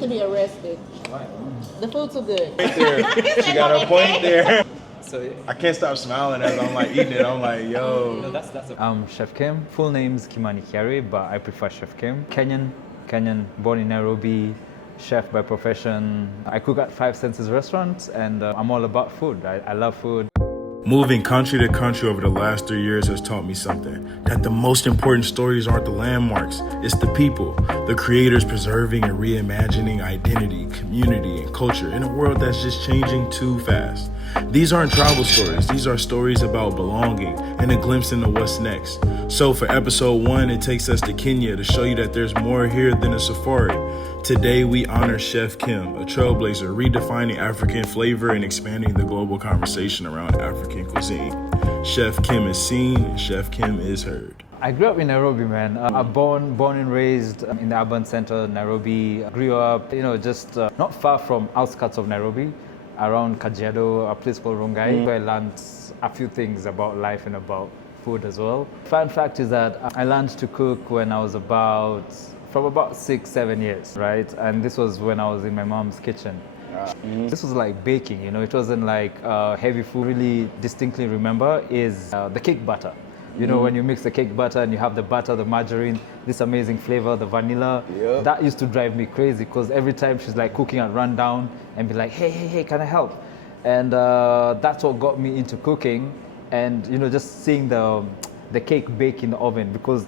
to be arrested. Why? The food's so good. Right there. She got a point there. So I can't stop smiling as I'm like eating it. I'm like, yo. no, that's Chef Kim. Full name's Kimani Kiari, but I prefer Chef Kim. Kenyan, born in Nairobi, chef by profession. I cook at Five Senses restaurants, and I'm all about food. I love food. Moving country to country over the last 3 years has taught me something. That the most important stories aren't the landmarks, it's the people. The creators preserving and reimagining identity, community, and culture in a world that's just changing too fast. These aren't travel stories, these are stories about belonging and a glimpse into what's next. So for episode 1, it takes us to Kenya to show you that there's more here than a safari. Today we honor Chef Kim, a trailblazer redefining African flavor and expanding the global conversation around African cuisine. Chef Kim is seen, Chef Kim is heard. I grew up in Nairobi, man. I'm born and raised in the urban center, Nairobi. Grew up, just not far from outskirts of Nairobi, around Kajiado, a place called Rongai, where I learned a few things about life and about food as well. Fun fact is that I learned to cook when I was from about 6-7 years, right? And this was when I was in my mom's kitchen. This was like baking, it wasn't like heavy food. Really distinctly remember is the cake batter. When you mix the cake batter and you have the butter, the margarine, this amazing flavor, the vanilla, that used to drive me crazy because every time she's like cooking, I'd run down and be like, hey, can I help? And that's what got me into cooking and, just seeing the cake bake in the oven because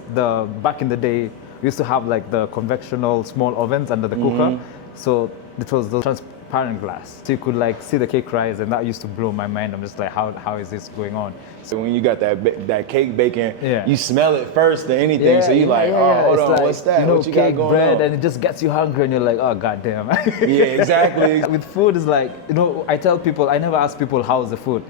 back in the day, we used to have like the convectional small ovens under the cooker. So it was the transparent glass. So you could like see the cake rise and that used to blow my mind. I'm just like, how is this going on? So when you got that cake baking, Yeah. you smell it first than anything. So you're like, oh, hold It's on, like, what's that? What you cake, got going bread, on? and it just gets you hungry and you're like, oh, goddamn. Yeah, exactly. With food, it's like, I tell people, I never ask people, how's the food?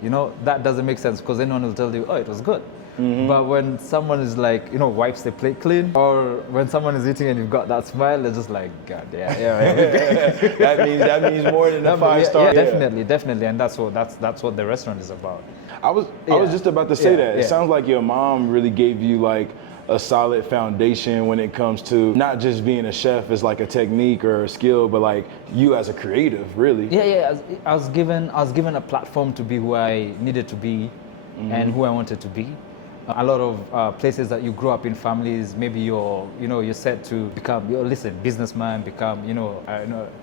That doesn't make sense because anyone will tell you, oh, it was good. But when someone is like, wipes the plate clean, or when someone is eating and you've got that smile, they're just like, God, yeah. that means more than a 5-star. Yeah, definitely, and that's what the restaurant is about. I was just about to say that. It sounds like your mom really gave you like a solid foundation when it comes to not just being a chef as like a technique or a skill, but like you as a creative, really. Yeah. I was given a platform to be who I needed to be and who I wanted to be. A lot of places that you grow up in families, maybe you're set to become, businessman, become,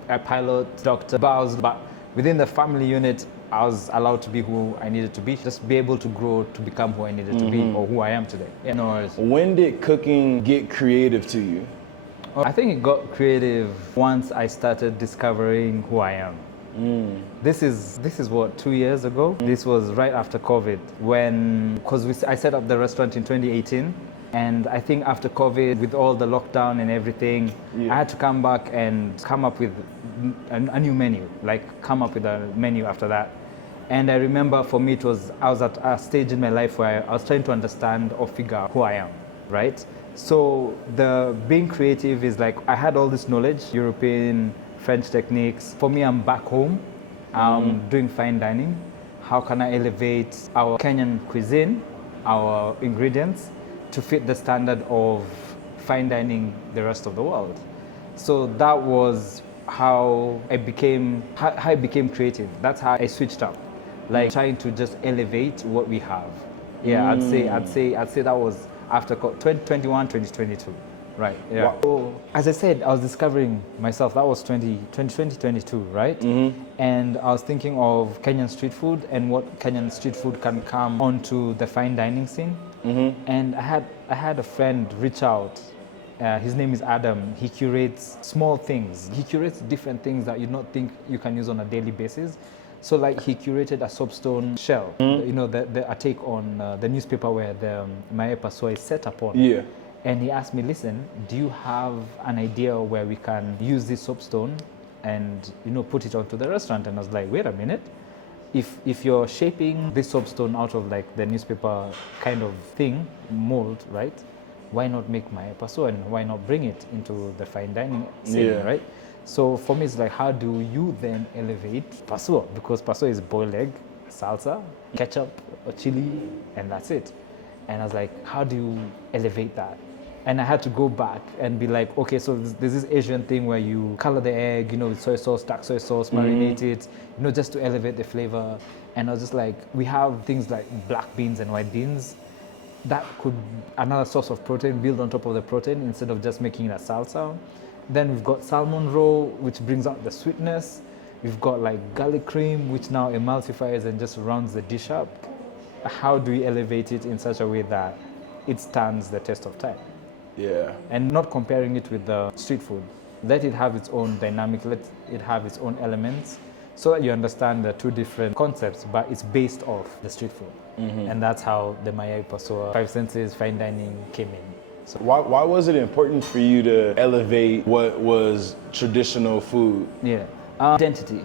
a pilot, doctor, but within the family unit, I was allowed to be who I needed to be, just be able to grow to become who I needed to be or who I am today. When did cooking get creative to you? I think it got creative once I started discovering who I am. This is what, 2 years ago? This was right after COVID because I set up the restaurant in 2018 and I think after COVID with all the lockdown and everything, I had to come back and come up with a new menu, come up with a menu after that. And I remember for me I was at a stage in my life where I was trying to understand or figure out who I am, right? So the being creative is like I had all this knowledge, European, French techniques. For me, I'm back home. I'm doing fine dining. How can I elevate our Kenyan cuisine, our ingredients, to fit the standard of fine dining the rest of the world? So that was how I became creative. That's how I switched up, trying to just elevate what we have. Yeah, I'd say that was after 2021, 2022. Right, yeah. Wow. So, as I said, I was discovering myself. That was 2022, right? And I was thinking of Kenyan street food and what Kenyan street food can come onto the fine dining scene. And I had a friend reach out. His name is Adam. He curates small things. He curates different things that you not think you can use on a daily basis. So he curated a soapstone shell, a take on the newspaper where my Ep.1 is set upon. Yeah. And he asked me, listen, do you have an idea where we can use this soapstone and put it onto the restaurant? And I was like, wait a minute. If you're shaping this soapstone out of the newspaper kind of thing, mold, right? Why not make my Ep.1 and why not bring it into the fine dining scene, right? So for me, it's like, how do you then elevate paso? Because paso is boiled egg, salsa, ketchup, or chili, and that's it. And I was like, how do you elevate that? And I had to go back and be like, okay, so there's this Asian thing where you color the egg, with soy sauce, dark soy sauce, marinate it, just to elevate the flavor. And I was just like, we have things like black beans and white beans. That could another source of protein, build on top of the protein instead of just making it a salsa. Then we've got salmon roe, which brings out the sweetness. We've got like garlic cream, which now emulsifies and just rounds the dish up. How do we elevate it in such a way that it stands the test of time? Yeah. And not comparing it with the street food. Let it have its own dynamic, let it have its own elements, so that you understand the two different concepts, but it's based off the street food. And that's how the Mayai Passoa, Five Senses, fine dining came in. So Why was it important for you to elevate what was traditional food? yeah, identity.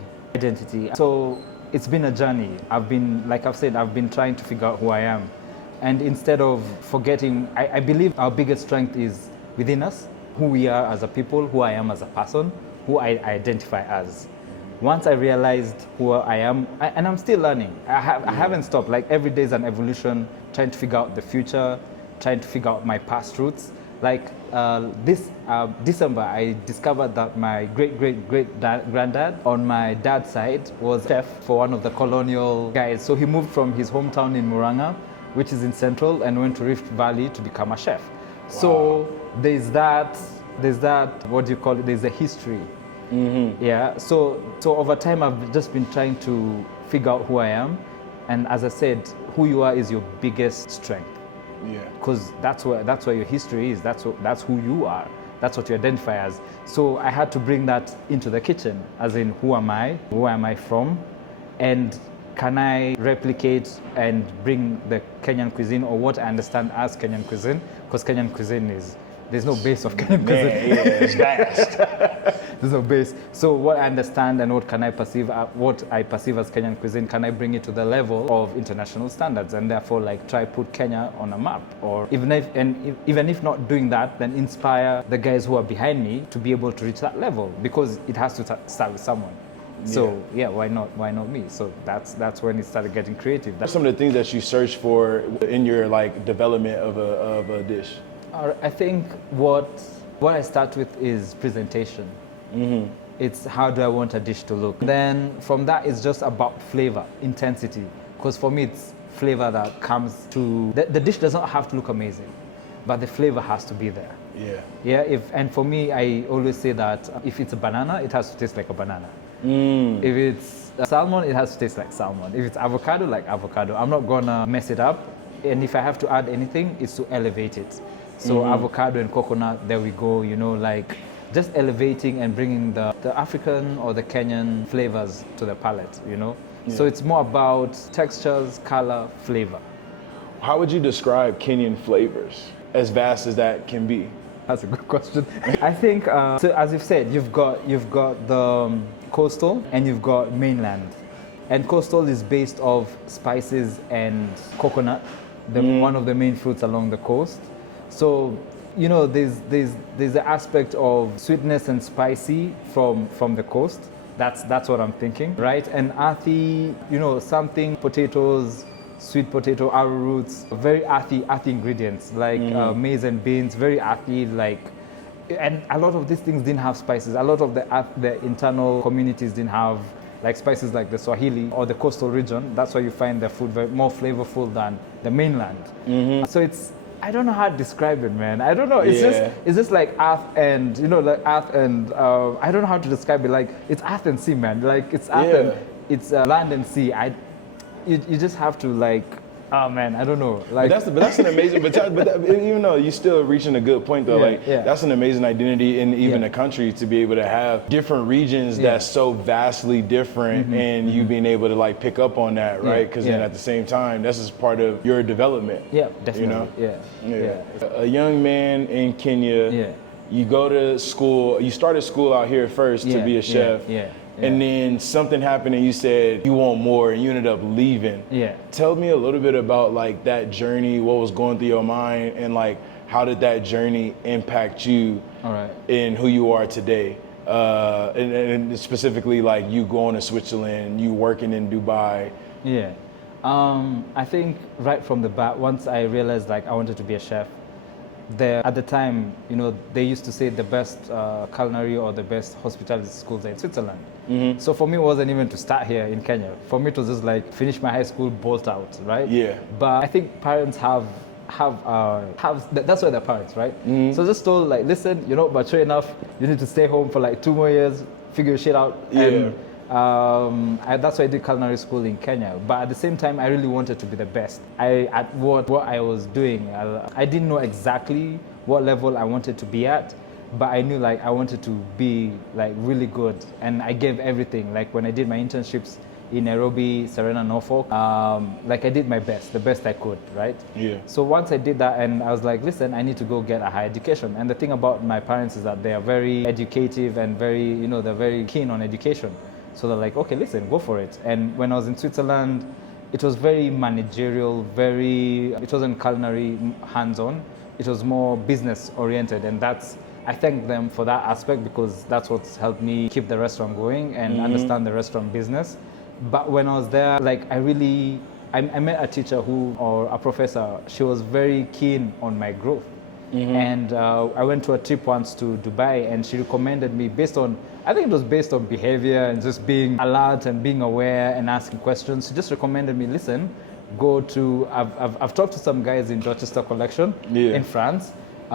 So it's been a journey. I've been trying to figure out who I am. And instead of forgetting, I believe our biggest strength is within us, who we are as a people, who I am as a person, who I identify as. Once I realized who I am, and I'm still learning. I haven't stopped. Like every day is an evolution, trying to figure out the future, trying to figure out my past roots. Like this December, I discovered that my great-great-granddad on my dad's side was chef for one of the colonial guys. So he moved from his hometown in Muranga, which is in Central, and went to Rift Valley to become a chef. Wow. So there's that, what do you call it? There's a history. Yeah, so over time I've just been trying to figure out who I am, and as I said, who you are is your biggest strength. Yeah. Because that's where your history is. That's who you are. That's what you identify as. So I had to bring that into the kitchen, as in who am I? Where am I from? And can I replicate and bring the Kenyan cuisine, or what I understand as Kenyan cuisine? Because Kenyan cuisine there's no base of Kenyan cuisine. Yeah, it's vast. There's no base. So what I understand and what I perceive as Kenyan cuisine, can I bring it to the level of international standards, and therefore try put Kenya on a map? Or even if not doing that, then inspire the guys who are behind me to be able to reach that level, because it has to start with someone. So yeah, why not me? So that's when it started getting creative. What are some of the things that you search for in your development of a dish? I think what I start with is presentation. It's how do I want a dish to look. Then from that, it's just about flavor, intensity. Because for me, it's flavor that comes to the dish doesn't have to look amazing, but the flavor has to be there. Yeah. And for me, I always say that if it's a banana, it has to taste like a banana. If it's salmon, it has to taste like salmon. If it's avocado, like avocado. I'm not gonna mess it up. And if I have to add anything, it's to elevate it. So avocado and coconut, there we go, just elevating and bringing the African or the Kenyan flavors to the palate, Yeah. So it's more about textures, color, flavor. How would you describe Kenyan flavors, as vast as that can be? That's a good question. I think, so as you've said, you've got the coastal and you've got mainland. And coastal is based off spices and coconut, one of the main fruits along the coast. So, there's the aspect of sweetness and spicy from the coast. That's what I'm thinking, right? And earthy, something potatoes, sweet potato, arrowroots, very earthy ingredients like maize and beans, very earthy, and a lot of these things didn't have spices. A lot of the internal communities didn't have spices like the Swahili or the coastal region. That's why you find their food more flavorful than the mainland. So I don't know how to describe it, man. I don't know. It's just like earth and earth and I don't know how to describe it. It's earth and sea, man. It's earth and it's land and sea. You just have to oh man, I don't know. But that's an amazing. But even though you're still reaching a good point though, that's an amazing identity in even a country to be able to have different regions that's so vastly different, and you being able to pick up on that, right? Because then at the same time, that's just part of your development. Yeah, definitely. A young man in Kenya. You go to school. You started school out here first to be a chef. And then something happened and you said you want more and you ended up leaving. Tell me a little bit about that journey, what was going through your mind, and how did that journey impact you in who you are today? And specifically you going to Switzerland, you working in Dubai. I think right from the bat, once I realized I wanted to be a chef, At the time, they used to say the best culinary or the best hospitality schools are in Switzerland. So for me, it wasn't even to start here in Kenya. For me, it was just like finish my high school, bolt out, right? Yeah. But I think parents that's why they're parents, right? So just told like, listen, you're not mature enough. You need to stay home for like 2 more years, figure your shit out. Yeah. And that's why I did culinary school in Kenya. But at the same time, I really wanted to be the best. At what I was doing, I didn't know exactly what level I wanted to be at, but I knew like I wanted to be like really good, and I gave everything. Like when I did my internships in Nairobi, Serena, Norfolk, like I did my best, the best I could, right? Yeah. So once I did that, and I was like, listen, I need to go get a higher education. And the thing about my parents is that they are very educative and very, they're very keen on education. So they're like, okay, listen, go for it. And when I was in Switzerland, it was very managerial, it wasn't culinary hands-on. It was more business oriented, and I thank them for that aspect, because that's what's helped me keep the restaurant going and understand the restaurant business. But when I was there, like I met a teacher or a professor. She was very keen on my growth. And I went to a trip once to Dubai, and she recommended me I think it was based on behavior and just being alert and being aware and asking questions. She just recommended me, listen, I've talked to some guys in Dorchester Collection in France.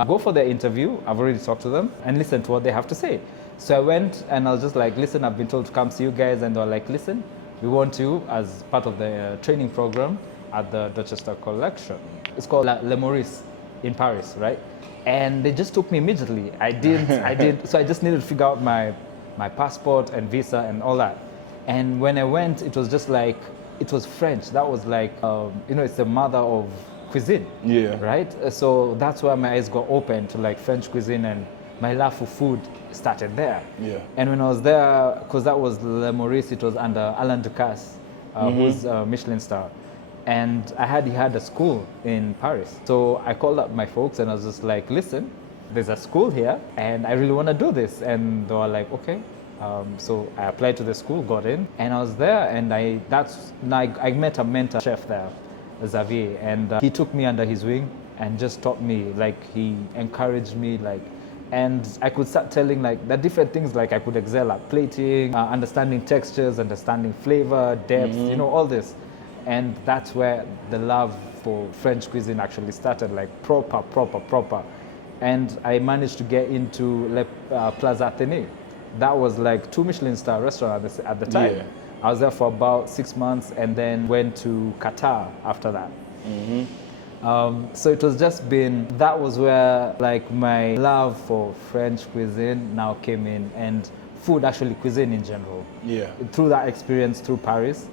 Go for their interview. I've already talked to them, and listen to what they have to say. So I went, and I was just like, listen, I've been told to come see you guys. And they were like, listen, we want you as part of the training program at the Dorchester Collection. It's called Le Maurice in Paris, right? And they just took me immediately. I did. So I just needed to figure out my passport and visa and all that. And when I went, it was just like, it was French. That was like, it's the mother of cuisine. Yeah. Right? So that's why my eyes got open to like French cuisine, and my love for food started there. Yeah. And when I was there, because that was Le Maurice, it was under Alain Ducasse, who's a Michelin star. And he had a school in Paris. So I called up my folks, and I was just like, listen, there's a school here, and I really want to do this. And they were like, okay. So I applied to the school, got in, and I was there, and I met a mentor chef there, Xavier, and he took me under his wing and just taught me, like he encouraged me, like, and I could start telling like the different things, like I could excel at plating, understanding textures, understanding flavor, depth, all this. And that's where the love for French cuisine actually started, like proper. And I managed to get into Plaza Athénée. That was like 2 Michelin star restaurant at the time. Yeah. I was there for about 6 months, and then went to Qatar after that. So it was that was where like my love for French cuisine now came in, and food, actually cuisine in general. Yeah. Through that experience, through Paris,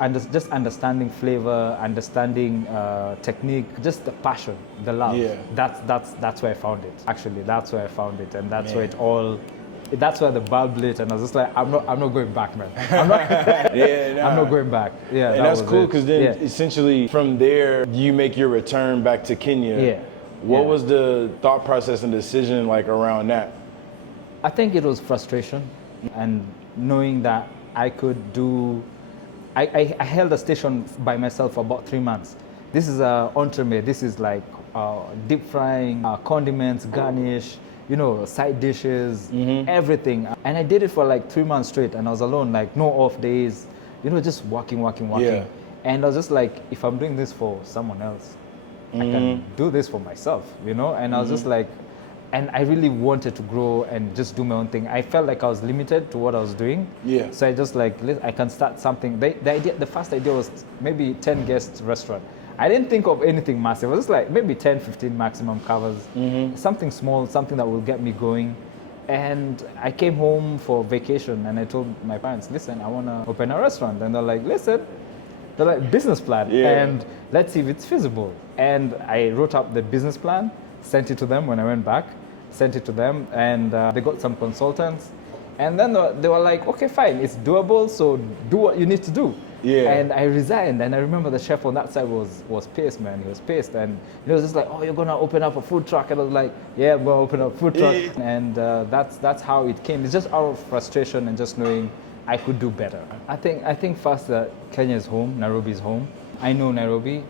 and just understanding flavor, understanding technique, just the passion, the love. Yeah. That's where I found it. Actually, that's where I found it, and that's where that's where the bulb lit, and I was just like, I'm not going back, man. I'm not going back. Yeah, and that's cool, because then essentially from there you make your return back to Kenya. Yeah. What was the thought process and decision like around that? I think it was frustration, and knowing that I could do. I held a station by myself for about 3 months. This is entremet. This is like deep frying, condiments, garnish, side dishes, everything. And I did it for like 3 months straight, and I was alone, like no off days, just working. Yeah. And I was just like, if I'm doing this for someone else, I can do this for myself, And I was just like, and I really wanted to grow and just do my own thing. I felt like I was limited to what I was doing. Yeah. So I just like, I can start something. The first idea was maybe 10 guest restaurant. I didn't think of anything massive. It was like maybe 10, 15 maximum covers. Something small, something that will get me going. And I came home for vacation, and I told my parents, listen, I want to open a restaurant. And they're like, listen, business plan. Yeah. And let's see if it's feasible. And I wrote up the business plan, sent it to them when I went back, and they got some consultants. And then they were like, okay, fine, it's doable, so do what you need to do. Yeah. And I resigned, and I remember the chef on that side was pissed, man. He was pissed, and he was just like, oh, you're gonna open up a food truck? And I was like, yeah, I'm gonna open up a food truck. And that's how it came. It's just out of frustration and just knowing I could do better. I think first that Kenya is home, Nairobi is home. I know Nairobi.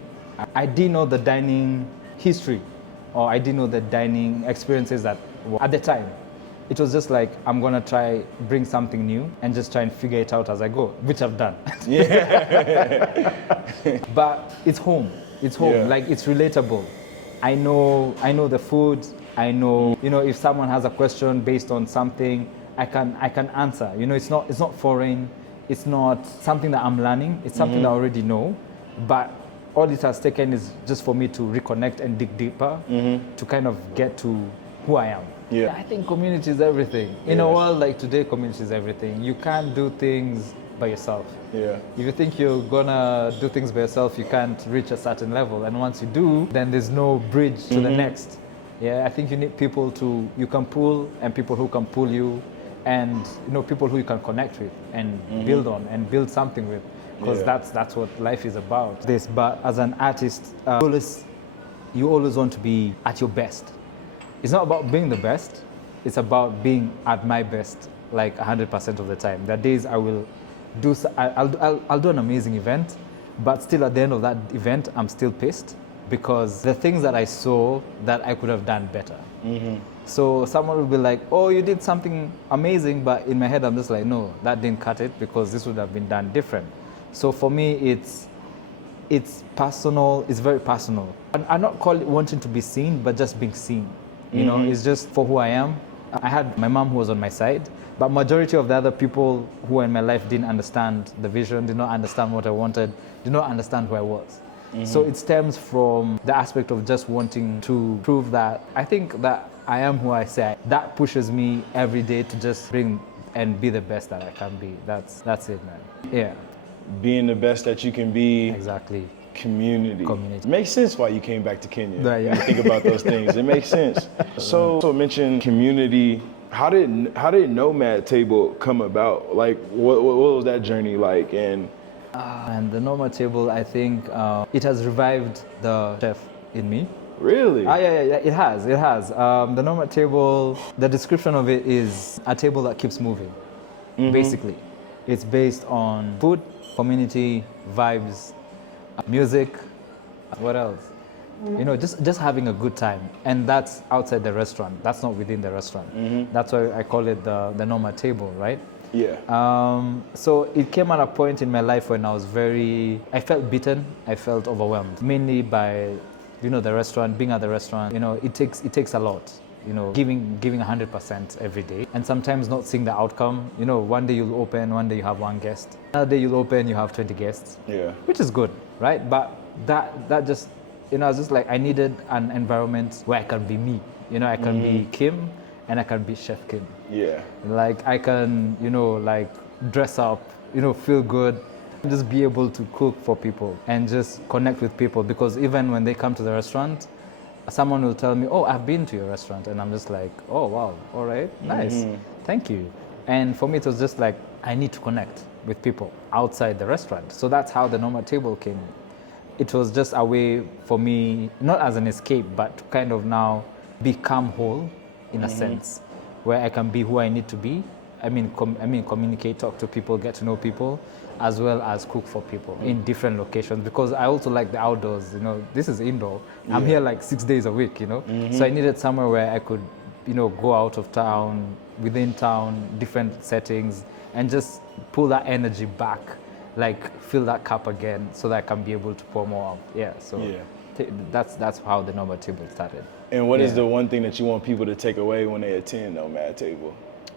I didn't know the dining history or I didn't know the dining experiences that at the time. It was just like, I'm gonna try bring something new and just try and figure it out as I go, which I've done. Yeah. But it's home. It's home. Yeah. Like it's relatable. I know the food. I know, if someone has a question based on something, I can answer. It's not foreign. It's not something that I'm learning. It's something that I already know. But all it has taken is just for me to reconnect and dig deeper to kind of get to who I am. Yeah. I think community is everything. In a world like today, community is everything. You can't do things by yourself. Yeah. If you think you're gonna do things by yourself, you can't reach a certain level. And once you do, then there's no bridge to the next. Yeah, I think you need people you can pull, and people who can pull you, and people who you can connect with and build on and build something with, because that's what life is about. But as an artist, you always want to be at your best. It's not about being the best, it's about being at my best, like 100% of the time. There are days I will do, I'll do an amazing event, but still at the end of that event, I'm still pissed because the things that I saw that I could have done better. So someone will be like, oh, you did something amazing, but in my head, I'm just like, no, that didn't cut it because this would have been done different. So for me, it's personal, it's very personal. I'm not wanting to be seen, but just being seen. It's just for who I am. I had my mom who was on my side, but majority of the other people who were in my life didn't understand the vision, did not understand what I wanted, did not understand who I was. So it stems from the aspect of just wanting to prove that I think that I am who I say. That pushes me every day to just bring and be the best that I can be. That's it, man. Yeah. Being the best that you can be. Exactly. Community. Community. Makes sense why you came back to Kenya. Yeah. When you think about those things, it makes sense. So mention community. How did Nomad Table come about? Like, what was that journey like? And the Nomad Table, I think it has revived the chef in me. Really? Yeah, it has. The Nomad Table, the description of it is a table that keeps moving, basically. It's based on food, community, vibes, music, what else? Just having a good time. And that's outside the restaurant. That's not within the restaurant. That's why I call it the Nomad Table, right? Yeah. So it came at a point in my life when I felt beaten, I felt overwhelmed, mainly by, the restaurant, being at the restaurant. It takes a lot, giving 100% every day, and sometimes not seeing the outcome. One day you'll open, one day you have one guest, another day you'll open, you have 20 guests. Yeah. Which is good, right? But that just, I was just like, I needed an environment where I can be me. I can be Kim, and I can be Chef Kim. Yeah. Like I can, like dress up, feel good, just be able to cook for people and just connect with people, because even when they come to the restaurant, someone will tell me, oh, I've been to your restaurant, and I'm just like, oh, wow, all right, nice, thank you. And for me, it was just like, I need to connect with people outside the restaurant. So that's how the Nomad Table came. It was just a way for me, not as an escape, but to kind of now become whole in a sense, where I can be who I need to be. I mean, communicate, talk to people, get to know people, as well as cook for people in different locations, because I also like the outdoors. This is indoor. I'm here like 6 days a week, So I needed somewhere where I could, go out of town, within town, different settings, and just pull that energy back, like fill that cup again, so that I can be able to pour more out. Yeah, so that's how the Nomad Table started. And what is the one thing that you want people to take away when they attend Nomad Table?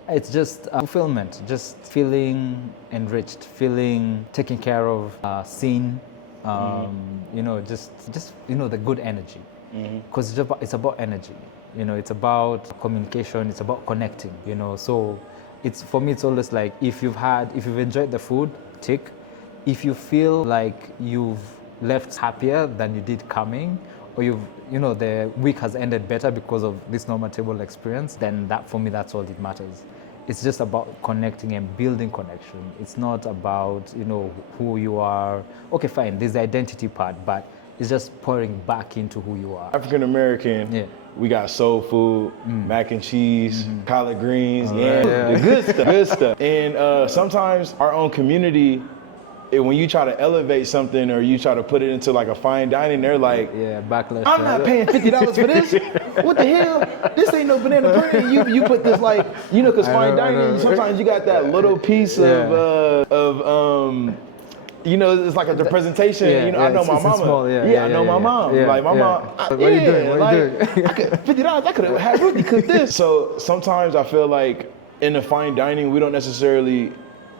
It's just fulfillment, just feeling enriched, feeling taken care of, seen, just the good energy. Because it's about energy, it's about communication, it's about connecting, So for me, it's always like, if you've enjoyed the food, tick. If you feel like you've left happier than you did coming, or the week has ended better because of this Nomad Table experience, then for me, that's all that matters. It's just about connecting and building connection. It's not about, who you are. Okay, fine, there's the identity part, but it's just pouring back into who you are. African American, we got soul food, mac and cheese, collard greens, the good stuff. And sometimes our own community when you try to elevate something or you try to put it into like a fine dining, they're like, Yeah, backlash. I'm not paying $50 for this. What the hell? This ain't no banana pudding. You put this like, you know, because fine dining, sometimes you got that little piece of you know, it's like a presentation. Yeah, you know, I know my mama. Small, I know my mom. Like my mom. What are you doing? What are you doing? $50. I could have had Ruthie cook this. So sometimes I feel like in the fine dining, we don't necessarily.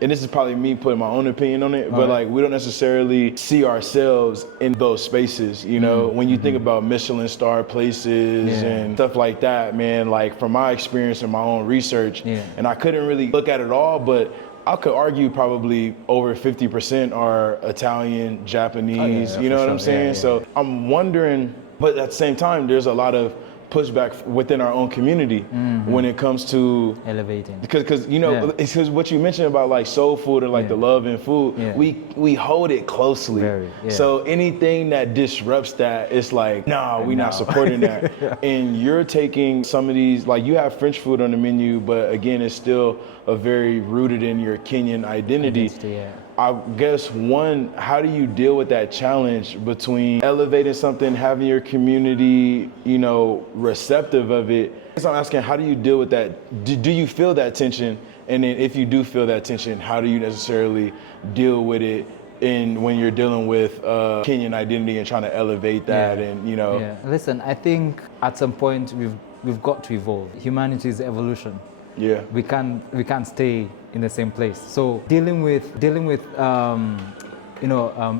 And this is probably me putting my own opinion on it, but like we don't necessarily see ourselves in those spaces, you know, when you think about Michelin star places and stuff like that, man, like from my experience and my own research, and I couldn't really look at it all, but I could argue probably over 50% are Italian, Japanese, you know what I'm saying? So I'm wondering, but at the same time, there's a lot of pushback within our own community when it comes to elevating, because you know it's because what you mentioned about like soul food or like the love in food, we hold it closely. So anything that disrupts that, it's like we're not supporting that. And you're taking some of these, like you have French food on the menu, but again it's still a very rooted in your Kenyan identity. I guess one, how do you deal with that challenge between elevating something, having your community, you know, receptive of it? So I'm asking, how do you deal with that? Do you feel that tension? And then if you do feel that tension, how do you necessarily deal with it when you're dealing with Kenyan identity and trying to elevate that and, you know? Yeah. Listen, I think at some point we've got to evolve. Humanity is evolution. Yeah. We can't stay in the same place. So dealing with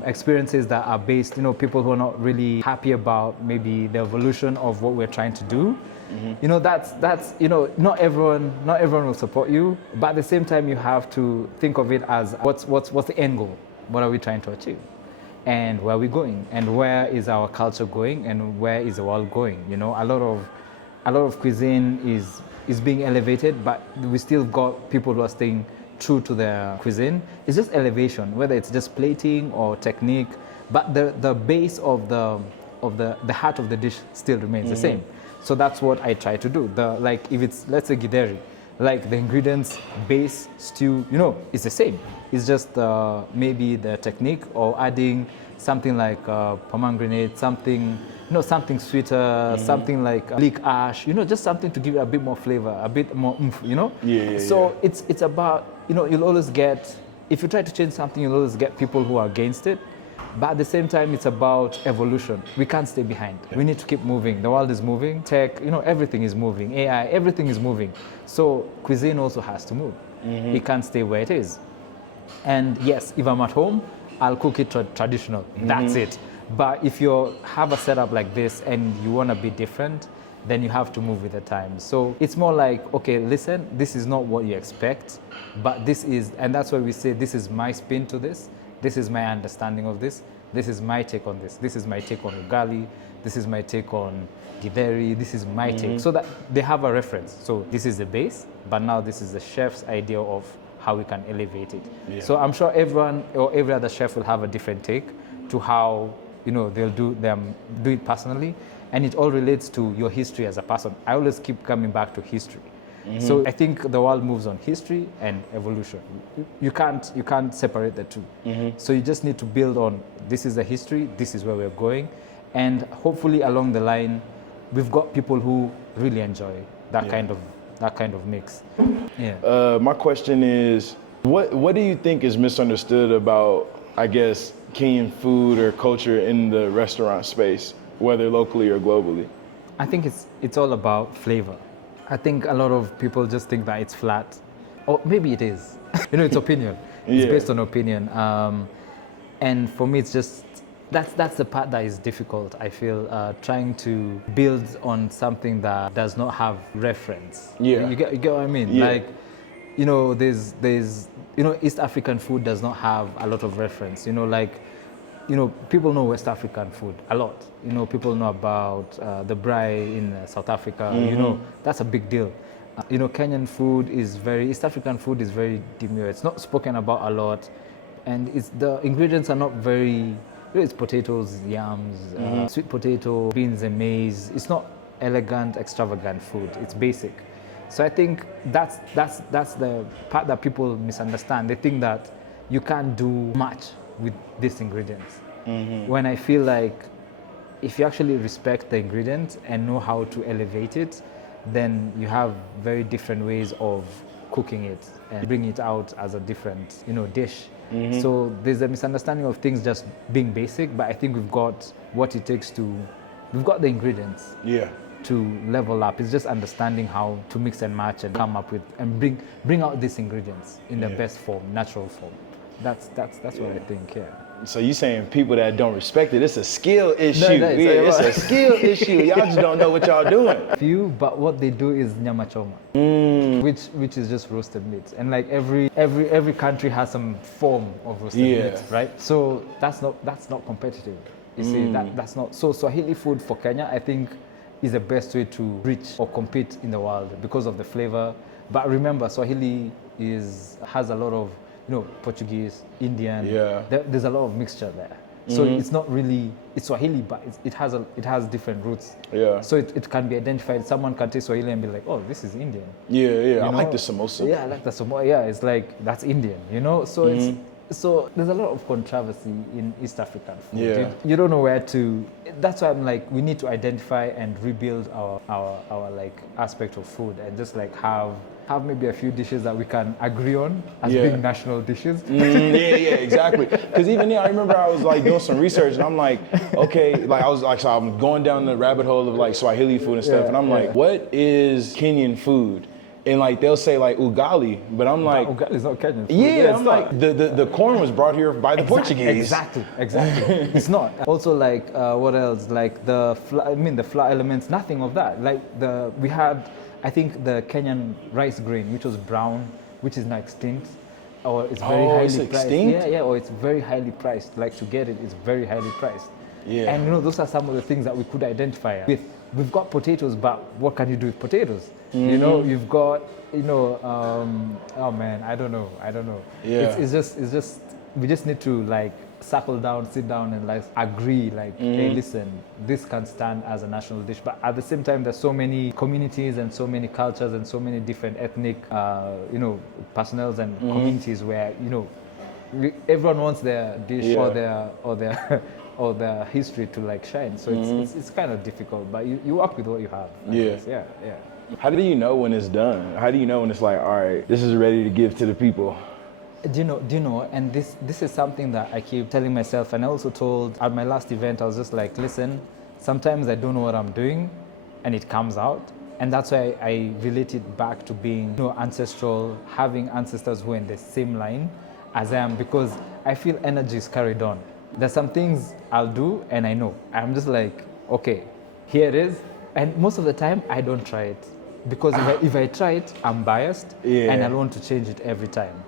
experiences that are based, you know, people who are not really happy about maybe the evolution of what we're trying to do. You know, that's you know, not everyone will support you, but at the same time you have to think of it as what's the end goal? What are we trying to achieve? And where are we going? And where is our culture going? And where is the world going? You know, a lot of cuisine is being elevated, but we still got people who are staying true to their cuisine. It's just elevation, whether it's just plating or technique, but the base of the heart of the dish still remains the same. So that's what I try to do. Like if it's, let's say githeri, like the ingredients, base, stew, you know, it's the same. It's just maybe the technique or adding something like pomegranate, something sweeter, something like leek ash, you know, just something to give it a bit more flavor, a bit more oomph, you know? So it's about, you know, you'll always get, if you try to change something, you'll always get people who are against it. But at the same time, it's about evolution. We can't stay behind. We need to keep moving. The world is moving. Tech, you know, everything is moving. AI, everything is moving. So cuisine also has to move. It can't stay where it is. And yes, if I'm at home, I'll cook it traditional. That's it. But if you have a setup like this and you want to be different, then you have to move with the times. So it's more like, okay, listen, this is not what you expect, but this is, and that's why we say this is my spin to this. This is my understanding of this. This is my take on this. This is my take on ugali. This is my take on githeri. This is my take. So that they have a reference. So this is the base, but now this is the chef's idea of how we can elevate it. So I'm sure everyone or every other chef will have a different take to how, you know, they'll do it personally, and it all relates to your history as a person. I always keep coming back to history. So I think the world moves on history and evolution. You can't separate the two. So you just need to build on, this is the history, this is where we're going, and hopefully along the line, we've got people who really enjoy that kind of mix. My question is, what do you think is misunderstood about, I guess, Kenyan food or culture in the restaurant space, whether locally or globally? I think it's all about flavor. I think a lot of people just think that it's flat, or maybe it is. You know, it's opinion. It's based on opinion. And for me, it's just, that's the part that is difficult, I feel, trying to build on something that does not have reference. You get what I mean? Like, you know, there's you know, East African food does not have a lot of reference. You know, like, you know, people know West African food a lot. You know, people know about the braai in South Africa. You know, that's a big deal. You know, Kenyan food East African food is very demure. It's not spoken about a lot, and the ingredients are not very, you know, it's potatoes, yams, sweet potato, beans and maize. It's not elegant, extravagant food. It's basic. So I think that's the part that people misunderstand. They think that you can't do much with these ingredients. When I feel like if you actually respect the ingredients and know how to elevate it, then you have very different ways of cooking it and bring it out as a different, dish. So there's a misunderstanding of things just being basic, but I think we've got what it takes we've got the ingredients. Yeah. To level up. It's just understanding how to mix and match and come up with and bring out these ingredients in the best form, natural form. That's what I think. Yeah. So you saying people that don't respect it, it's a skill issue. No, it's a skill issue. Y'all just don't know what y'all doing. Few, but what they do is nyama choma, which is just roasted meat, and like every country has some form of roasted meat, right? So that's not competitive. You see, that's not. So Swahili food for Kenya, I think, is the best way to reach or compete in the world because of the flavor. But remember, Swahili has a lot of Portuguese, Indian. Yeah. There's a lot of mixture there. So it's not really Swahili, but it has different roots. Yeah. So it can be identified. Someone can taste Swahili and be like, oh, this is Indian. Yeah. I like the samosa. Yeah, I like the samosa. Yeah, it's like that's Indian. So So there's a lot of controversy in East African food. Yeah. You don't know where to. That's why I'm like, we need to identify and rebuild our like aspect of food and just like have maybe a few dishes that we can agree on as being national dishes. Yeah, exactly. Because even I remember I was like doing some research and I'm like, okay, like I was like, so I'm going down the rabbit hole of like Swahili food and stuff, and I'm like, what is Kenyan food? And like they'll say like ugali, but I'm like, ugali is not Kenyan food. Yeah, I'm like the corn was brought here by the Portuguese. Exactly. It's not. Also like what else? Like the flour elements, nothing of that. Like we had, I think, the Kenyan rice grain, which was brown, which is now extinct, or it's very highly priced. Extinct? Yeah, or it's very highly priced. Like to get it's very highly priced. Yeah. And those are some of the things that we could identify with. We've got potatoes, but what can you do with potatoes? You've got, oh man, I don't know. Yeah. It's just, we just need to like circle down, sit down and like agree, like, hey, listen, this can stand as a national dish. But at the same time, there's so many communities and so many cultures and so many different ethnic, personnels and communities where, everyone wants their dish or their history to like shine. So it's kind of difficult, but you work with what you have. Yeah. How do you know when it's done? How do you know when it's like, all right, this is ready to give to the people? Do you know? And this is something that I keep telling myself, and I also told at my last event, I was just like, listen, sometimes I don't know what I'm doing, and it comes out. And that's why I relate it back to being ancestral, having ancestors who are in the same line as I am, because I feel energy is carried on. There's some things I'll do and I know. I'm just like, okay, here it is. And most of the time, I don't try it. Because if I try it, I'm biased and I want to change it every time.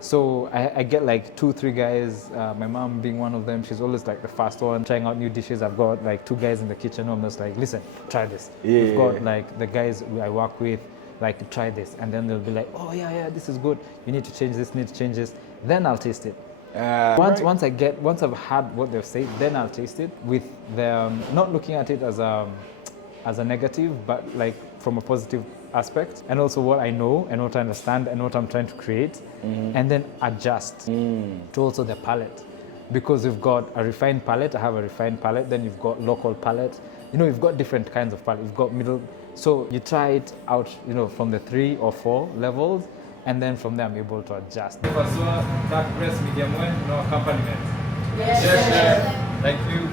So I get like 2-3 guys, my mom being one of them, she's always like the first one trying out new dishes. I've got like 2 guys in the kitchen who I'm just like, listen, try this. We've got like the guys I work with, like, try this. And then they'll be like, oh yeah, this is good. You need to change this, Then I'll taste it. Once I've had what they've said, then I'll taste it with them, not looking at it as a negative, but like from a positive aspect, and also what I know and what I understand and what I'm trying to create, and then adjust to also the palate, because we've got a refined palate. I have a refined palate. Then you've got local palate. You've got different kinds of palate. You've got middle. So you try it out, from the 3 or 4 levels. And then from there, I'm able to adjust. Dark breast, medium well, no accompaniment. Yes. Thank you.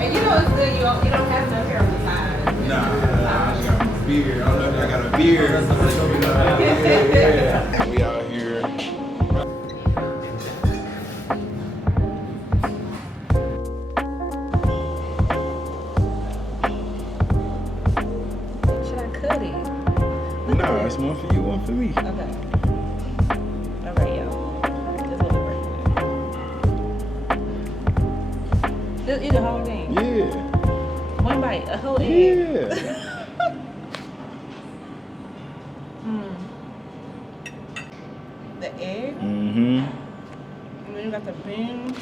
And it's good. You don't have no hair on the side. Nah, I just got my beard. I don't know if I got a beard. We out here. Should I cut it? Nah, it's one for you, one for me. Okay. All right, y'all. That's what we're working with. Eat the whole thing? Yeah. One bite, a whole egg? Yeah. The egg. Mm-hmm. And then you got the beans.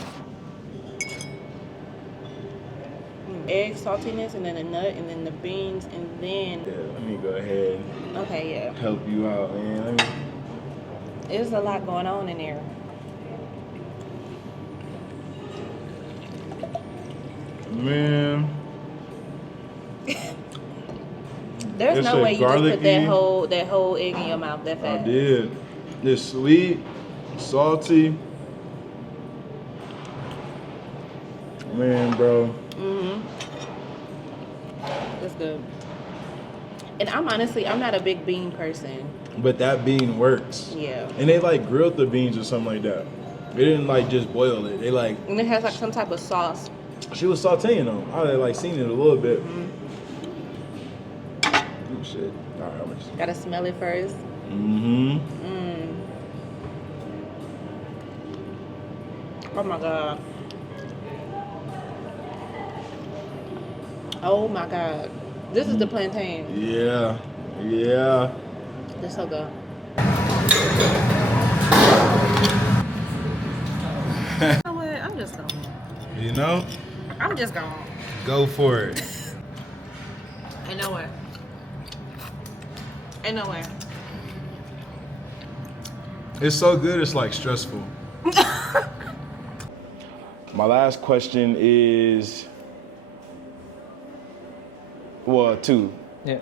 Egg saltiness, and then the nut, and then the beans, and then. Yeah, let me go ahead Okay, yeah. and help you out, man. There's a lot going on in there. Man. There's It's no a way you just put garlicky- that whole egg in your mouth that I fast. did. It's sweet, salty. Man, bro. That's good. And I'm not a big bean person. But that bean works. Yeah. And they like grilled the beans or something like that. They didn't like just boil it. They like, And it has like some type of sauce. she was sauteing them. I had like seen it a little bit. Oh shit. All right, I'm just. Gotta smell it first. Mm-hmm. Oh my god. Oh my god. This is the plantain. Yeah. Yeah. It's so good. You know what? I'm just going. You know? I'm just going. Go for it. Ain't no way. Ain't no way. It's so good, it's like stressful. My last question is, well, two. Yeah.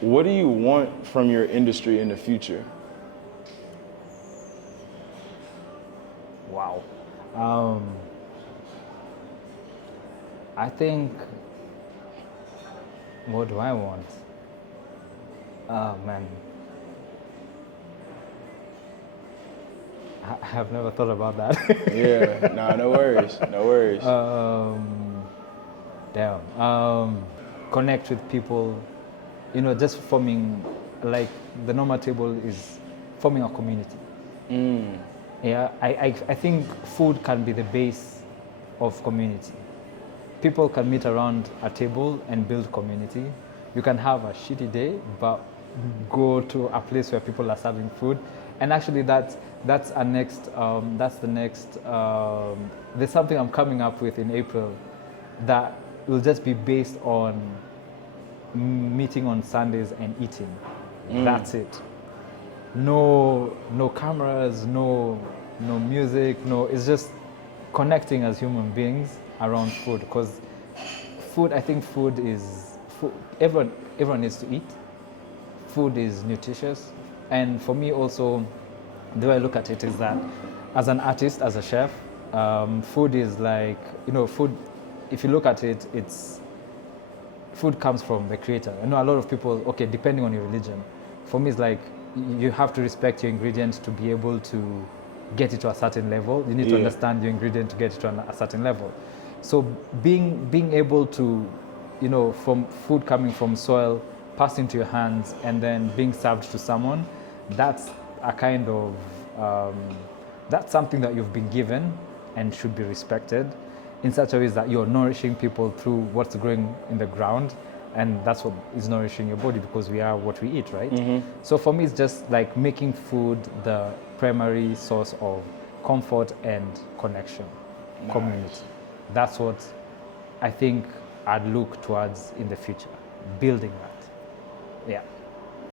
What do you want from your industry in the future? Wow. I think, what do I want? Oh man. I have never thought about that. Yeah, nah, no worries, no worries. Connect with people, just forming, like the normal table is forming a community. Yeah, I think food can be the base of community. People can meet around a table and build community. You can have a shitty day, but go to a place where people are serving food. And actually that's the next, there's something I'm coming up with in April that will just be based on meeting on Sundays and eating. That's it. No cameras, no music, it's just connecting as human beings around food. Because I think food is, everyone needs to eat. Food is nutritious. And for me also, the way I look at it is that as an artist, as a chef, food is like, food, if you look at it, food comes from the creator. I know a lot of people, okay, depending on your religion, for me it's like, you have to respect your ingredients to be able to get it to a certain level. You need to understand your ingredient to get it to a certain level. So being able to, from food coming from soil, passing to your hands, and then being served to someone, that's a kind of, that's something that you've been given and should be respected in such a way that you're nourishing people through what's growing in the ground, and that's what is nourishing your body, because we are what we eat, right? So for me, it's just like making food the primary source of comfort and connection, community. That's what I think I'd look towards in the future, building that. Yeah.